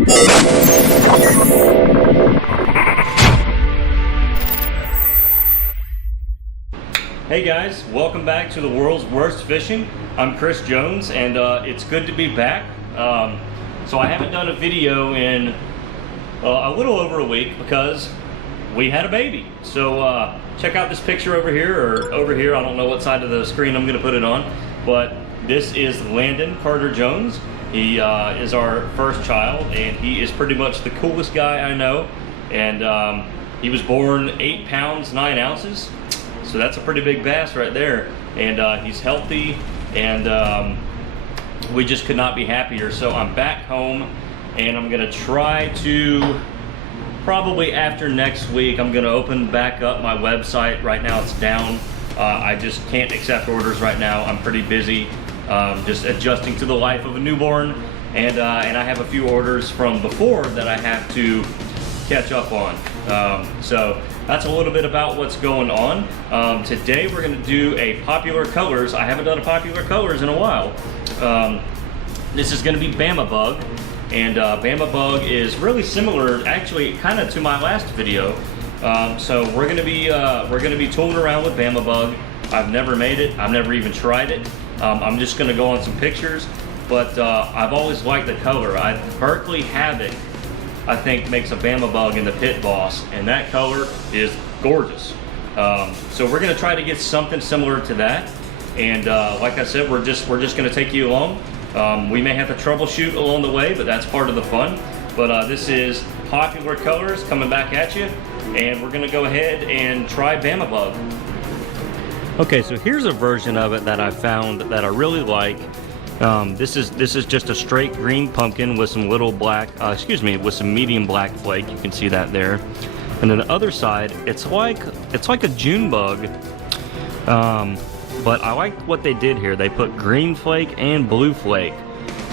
Hey guys, welcome back to the world's worst fishing. I'm Chris Jones, and it's good to be back. So I haven't done a video in a little over a week because we had a baby. So check out this picture over here, or over here. I don't know what side of the screen I'm going to put it on, but this is Landon Carter Jones. He is our first child, and he is pretty much the coolest guy I know. And he was born 8 pounds 9 ounces. So that's a pretty big bass right there, and he's healthy, and we just could not be happier. So I'm back home, and I'm gonna try to, probably after next week, I'm gonna open back up my website. Right now it's down. I just can't accept orders right now. I'm pretty busy, just adjusting to the life of a newborn, and I have a few orders from before that I have to catch up on. So that's a little bit about what's going on. Today we're going to do a popular colors. I haven't done a popular colors in a while. This is going to be BAMA bug, and BAMA bug is really similar, actually, kind of to my last video. So we're going to be tooling around with BAMA bug. I've never made it. I've never even tried it. I'm just going to go on some pictures, but I've always liked the color. Berkeley Havoc, I think, makes a BAMA bug in the Pit Boss, and that color is gorgeous. So we're gonna try to get something similar to that, and like I said, we're just gonna take you along. We may have to troubleshoot along the way, but that's part of the fun. But this is popular colors coming back at you, and we're gonna go ahead and try BAMA bug. Okay, so here's a version of it that I found that I really like. This is just a straight green pumpkin with some little black, with some medium black flake. You can see that there. And then the other side, it's like a junebug, but I like what they did here. They put green flake and blue flake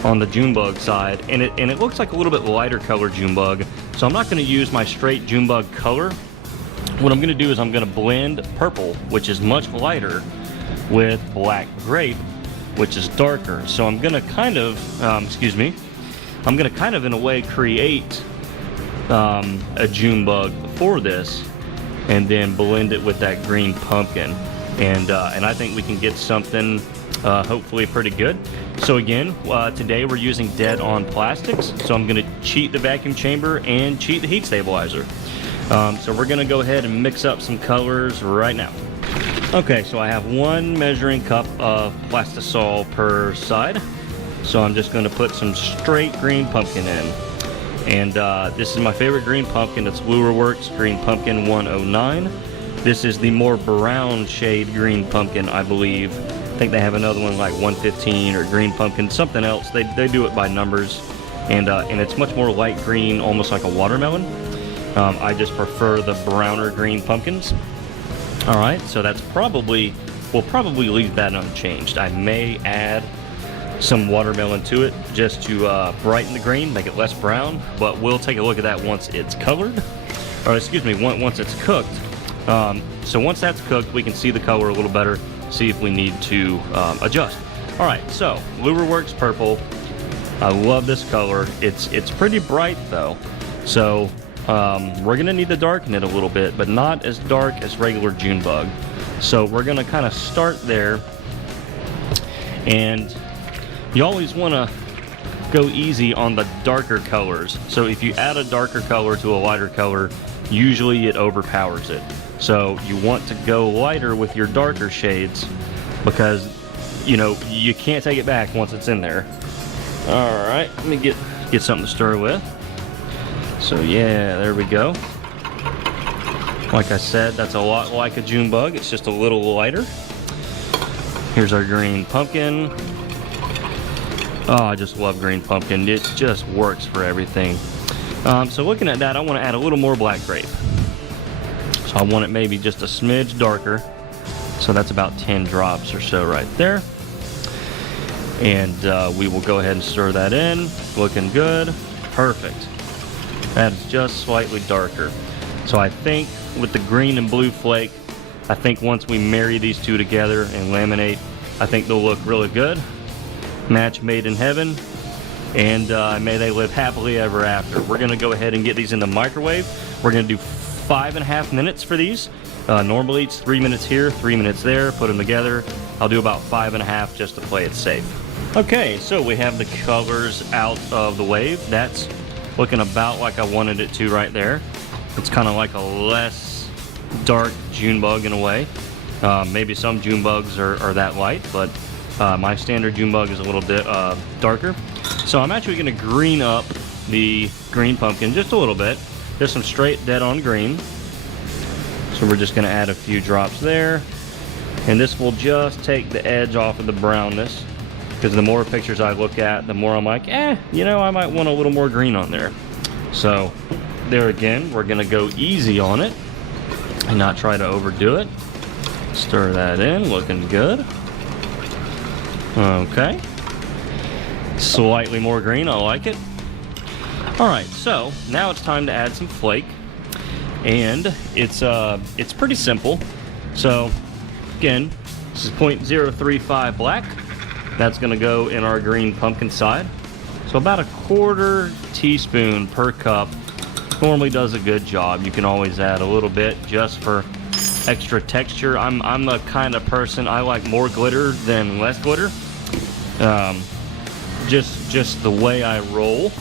on the junebug side, and it looks like a little bit lighter color junebug. So I'm not going to use my straight junebug color. What I'm going to do is I'm going to blend purple, which is much lighter, with black grape, which is darker. So I'm gonna kind of, I'm gonna kind of in a way create a junebug for this, and then blend it with that green pumpkin, and I think we can get something hopefully pretty good. So again, today we're using dead on plastics, so I'm gonna cheat the vacuum chamber and cheat the heat stabilizer. So we're gonna go ahead and mix up some colors right now. Okay, so I have 1 measuring cup of plastisol per side. So I'm just going to put some straight green pumpkin in. And this is my favorite green pumpkin. It's Lure Works Green Pumpkin 109. This is the more brown shade green pumpkin, I believe. I think they have another one like 115 or green pumpkin, something else. They do it by numbers. And it's much more light green, almost like a watermelon. I just prefer the browner green pumpkins. All right, so that's we'll probably leave that unchanged. I may add some watermelon to it just to brighten the green, make it less brown, but we'll take a look at that once it's colored, or once it's cooked. So once that's cooked, we can see the color a little better, see if we need to adjust. All right, so Lure Works purple. I love this color. It's pretty bright though, so we're gonna need to darken it a little bit, but not as dark as regular junebug. So we're gonna kind of start there, and you always want to go easy on the darker colors. So if you add a darker color to a lighter color, usually it overpowers it. So you want to go lighter with your darker shades, because you can't take it back once it's in there. All right, let me get something to stir with. So yeah, there we go. Like I said, that's a lot like a junebug. It's just a little lighter. Here's our green pumpkin. Oh, I just love green pumpkin. It just works for everything. So looking at that, I want to add a little more black grape. So I want it maybe just a smidge darker. So that's about 10 drops or so right there. And we will go ahead and stir that in. Looking good. Perfect. That's just slightly darker. So I think with the green and blue flake, I think once we marry these two together and laminate, I think they'll look really good. Match made in heaven. and may they live happily ever after. We're gonna go ahead and get these in the microwave. We're gonna do 5.5 minutes for these. Normally it's 3 minutes here, 3 minutes there, put them together. I'll do about 5.5 just to play it safe. Okay, so we have the colors out of the wave. That's looking about like I wanted it to right there. It's kind of like a less dark junebug in a way. Maybe some junebugs are that light, but my standard junebug is a little bit darker. So I'm actually going to green up the green pumpkin just a little bit. There's some straight dead on green. So we're just going to add a few drops there. And this will just take the edge off of the brownness. Because the more pictures I look at, the more I'm like, you know, I might want a little more green on there. So there again, we're going to go easy on it and not try to overdo it. Stir that in, looking good. Okay. Slightly more green, I like it. Alright, so now it's time to add some flake. And it's pretty simple. So again, this is 0.035 black. That's going to go in our green pumpkin side. So about 1/4 teaspoon per cup normally does a good job. You can always add a little bit just for extra texture. I'm the kind of person, I like more glitter than less glitter. Just the way I roll.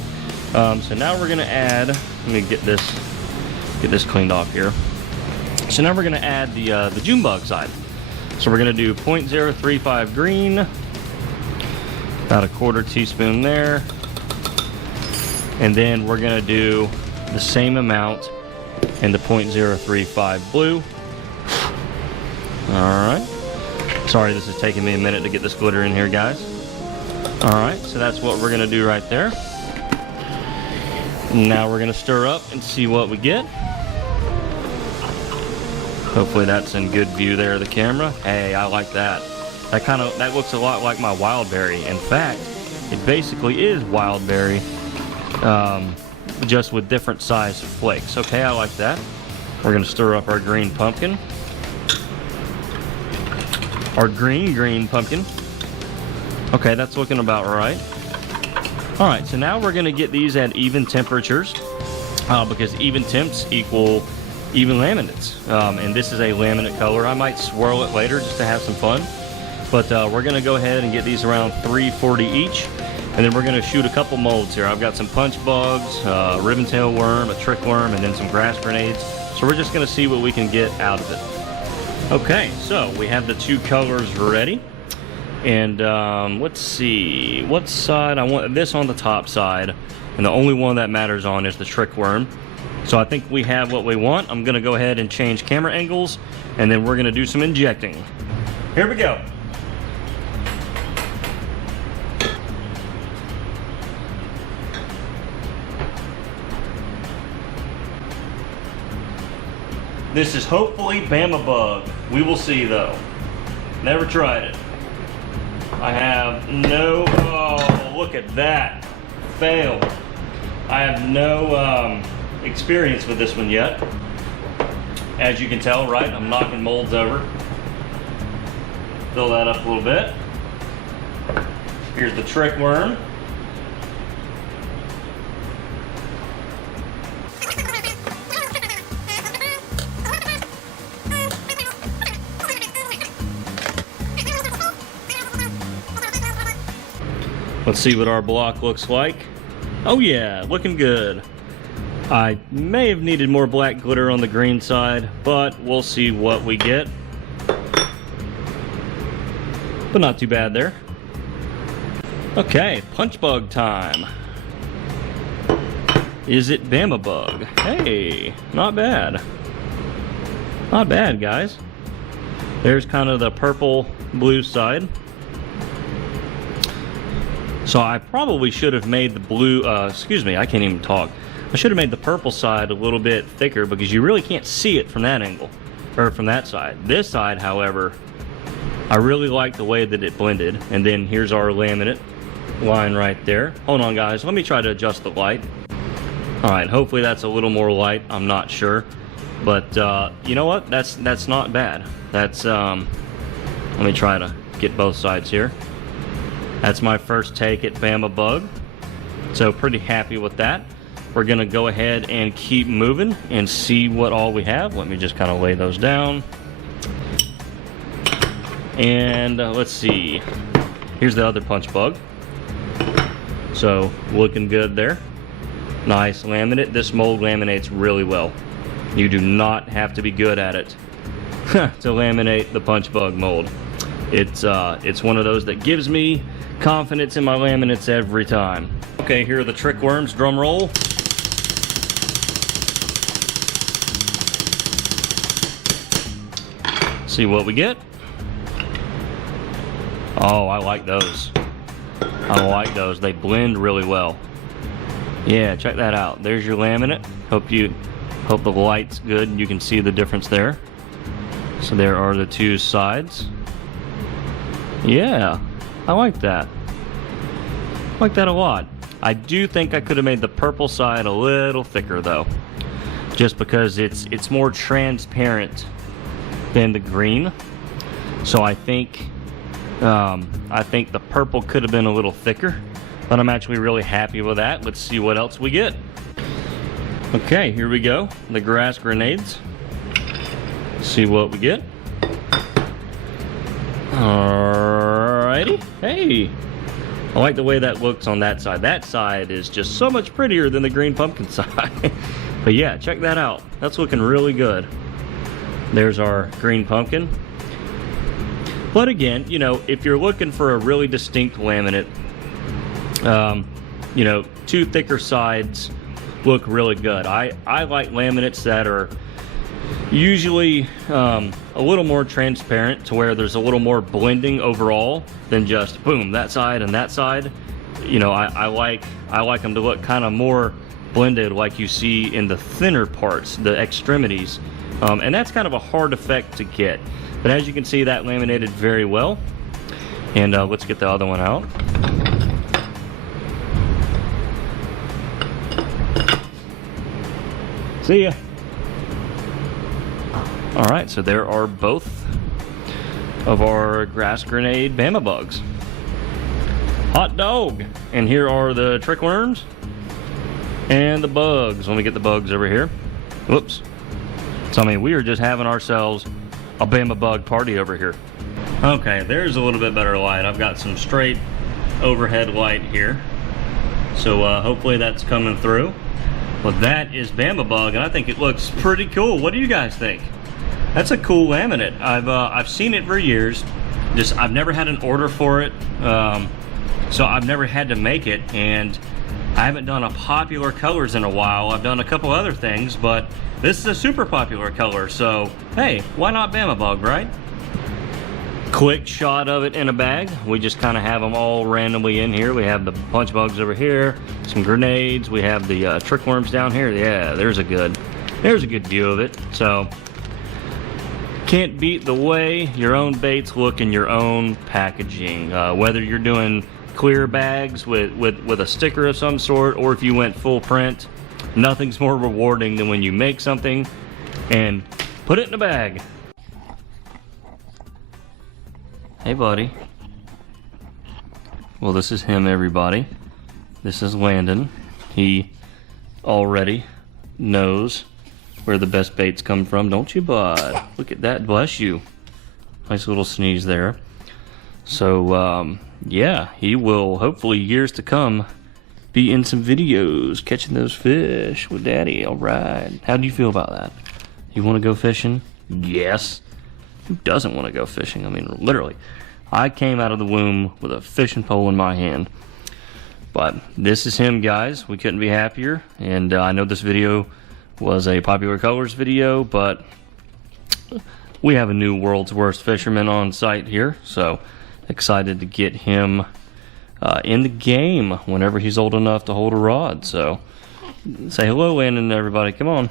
So now we're going to add, let me get this cleaned off here. So now we're going to add the junebug side. So we're going to do 0.035 green, about 1/4 teaspoon there, and then we're going to do the same amount in the 0.035 blue. Alright, sorry this is taking me a minute to get this glitter in here, guys. Alright, so that's what we're going to do right there. Now we're going to stir up and see what we get. Hopefully that's in good view there of the camera. Hey, I like that. That looks a lot like my wild berry. In fact, it basically is wild berry, just with different size flakes. Okay, I like that. We're going to stir up our green pumpkin. Our green pumpkin. Okay, that's looking about right. Alright, so now we're going to get these at even temperatures, because even temps equal even laminates. And this is a laminate color. I might swirl it later just to have some fun. But we're going to go ahead and get these around 340 each. And then we're going to shoot a couple molds here. I've got some punch bugs, a ribbon-tail worm, a trick worm, and then some grass grenades. So we're just going to see what we can get out of it. Okay, so we have the two colors ready. And let's see, what side? I want this on the top side. And the only one that matters on is the trick worm. So I think we have what we want. I'm going to go ahead and change camera angles. And then we're going to do some injecting. Here we go. This is hopefully BAMA bug. We will see though. Never tried it. I have no, oh, look at that. Failed. I have no experience with this one yet. As you can tell, right, I'm knocking molds over. Fill that up a little bit. Here's the trick worm. Let's see what our block looks like. Oh yeah, looking good. I may have needed more black glitter on the green side, but we'll see what we get. But not too bad there. Okay, punch bug time. Is it BAMA bug? Hey, not bad. Not bad, guys. There's kind of the purple blue side. So I probably should have made the blue, excuse me, I can't even talk. I should have made the purple side a little bit thicker because you really can't see it from that angle, or from that side. This side, however, I really like the way that it blended. And then here's our laminate line right there. Hold on guys, let me try to adjust the light. All right, hopefully that's a little more light, I'm not sure. But you know what, that's not bad. That's, let me try to get both sides here. That's my first take at BAMA bug. So pretty happy with that. We're gonna go ahead and keep moving and see what all we have. Let me just kind of lay those down. And let's see. Here's the other punch bug. So looking good there. Nice laminate. This mold laminates really well. You do not have to be good at it to laminate the punch bug mold. It's one of those that gives me confidence in my laminates every time. Okay, here are the trick worms. Drum roll. See what we get. Oh, I like those. I like those. They blend really well. Yeah, check that out. There's your laminate. Hope the light's good and you can see the difference there. So there are the two sides. Yeah, I like that. I like that a lot. I do think I could have made the purple side a little thicker though, just because it's more transparent than the green. So I think the purple could have been a little thicker, but I'm actually really happy with that. Let's see what else we get. Okay, here we go. The grass grenades. See what we get. Alrighty. Hey, I like the way that looks on that side. That side is just so much prettier than the green pumpkin side. But yeah, check that out. That's looking really good. There's our green pumpkin. But again, you know, if you're looking for a really distinct laminate, you know, two thicker sides look really good. I like laminates that are usually a little more transparent, to where there's a little more blending overall than just boom, that side and that side. You know, I like them to look kind of more blended, like you see in the thinner parts, the extremities. And that's kind of a hard effect to get. But as you can see, that laminated very well. And let's get the other one out. See ya. All right, so there are both of our grass grenade BAMA bugs. Hot dog. And here are the trick worms and the bugs. Let me get the bugs over here. Whoops. So, I mean, we are just having ourselves a BAMA bug party over here. Okay, there's a little bit better light. I've got some straight overhead light here. So hopefully that's coming through. But that is BAMA bug, and I think it looks pretty cool. What do you guys think? That's a cool laminate. I've seen it for years. Just I've never had an order for it. So I've never had to make it, and I haven't done a popular colors in a while. I've done a couple other things, but this is a super popular color, so hey, why not BAMA bug, right? Quick shot of it in a bag. We just kind of have them all randomly in here. We have the punch bugs over here, some grenades. We have the trick worms down here. Yeah, there's a good view of it. So can't beat the way your own baits look in your own packaging. Whether you're doing clear bags with a sticker of some sort, or if you went full print, nothing's more rewarding than when you make something and put it in a bag. Hey buddy. Well, this is him, everybody. This is Landon. He already knows where the best baits come from, don't you, bud? Look at that, bless you. Nice little sneeze there. So yeah, he will hopefully years to come be in some videos catching those fish with Daddy. All right. How do you feel about that? You want to go fishing? Yes. Who doesn't want to go fishing? I mean, literally. I came out of the womb with a fishing pole in my hand. But this is him, guys. We couldn't be happier. And I know this video was a popular colors video, but we have a new world's worst fisherman on site here. So excited to get him in the game whenever he's old enough to hold a rod. So say hello, Landon, everybody. Come on.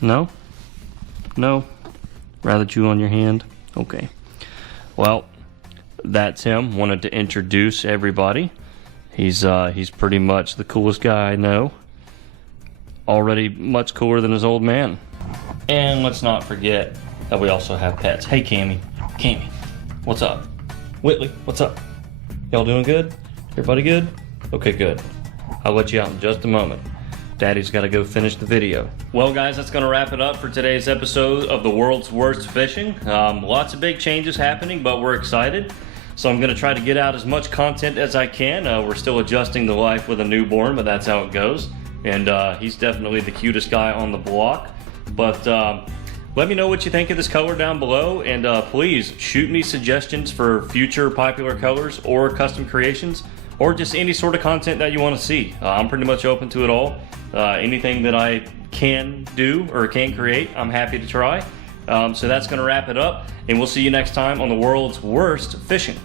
No? No? Rather chew on your hand? Okay. Well, that's him. Wanted to introduce everybody. He's pretty much the coolest guy I know. Already much cooler than his old man. And let's not forget that we also have pets. Hey, Cammy. Cammy, what's up? Whitley, what's up? Y'all doing good? Everybody good? Okay, good. I'll let you out in just a moment. Daddy's got to go finish the video. Well guys, that's going to wrap it up for today's episode of the world's worst fishing. Lots of big changes happening, but we're excited. So I'm going to try to get out as much content as I can. We're still adjusting to life with a newborn, but that's how it goes. And he's definitely the cutest guy on the block. But let me know what you think of this color down below, and please shoot me suggestions for future popular colors or custom creations, or just any sort of content that you want to see. I'm pretty much open to it all. Anything that I can do or can create, I'm happy to try. So that's going to wrap it up, and we'll see you next time on the world's worst fishing.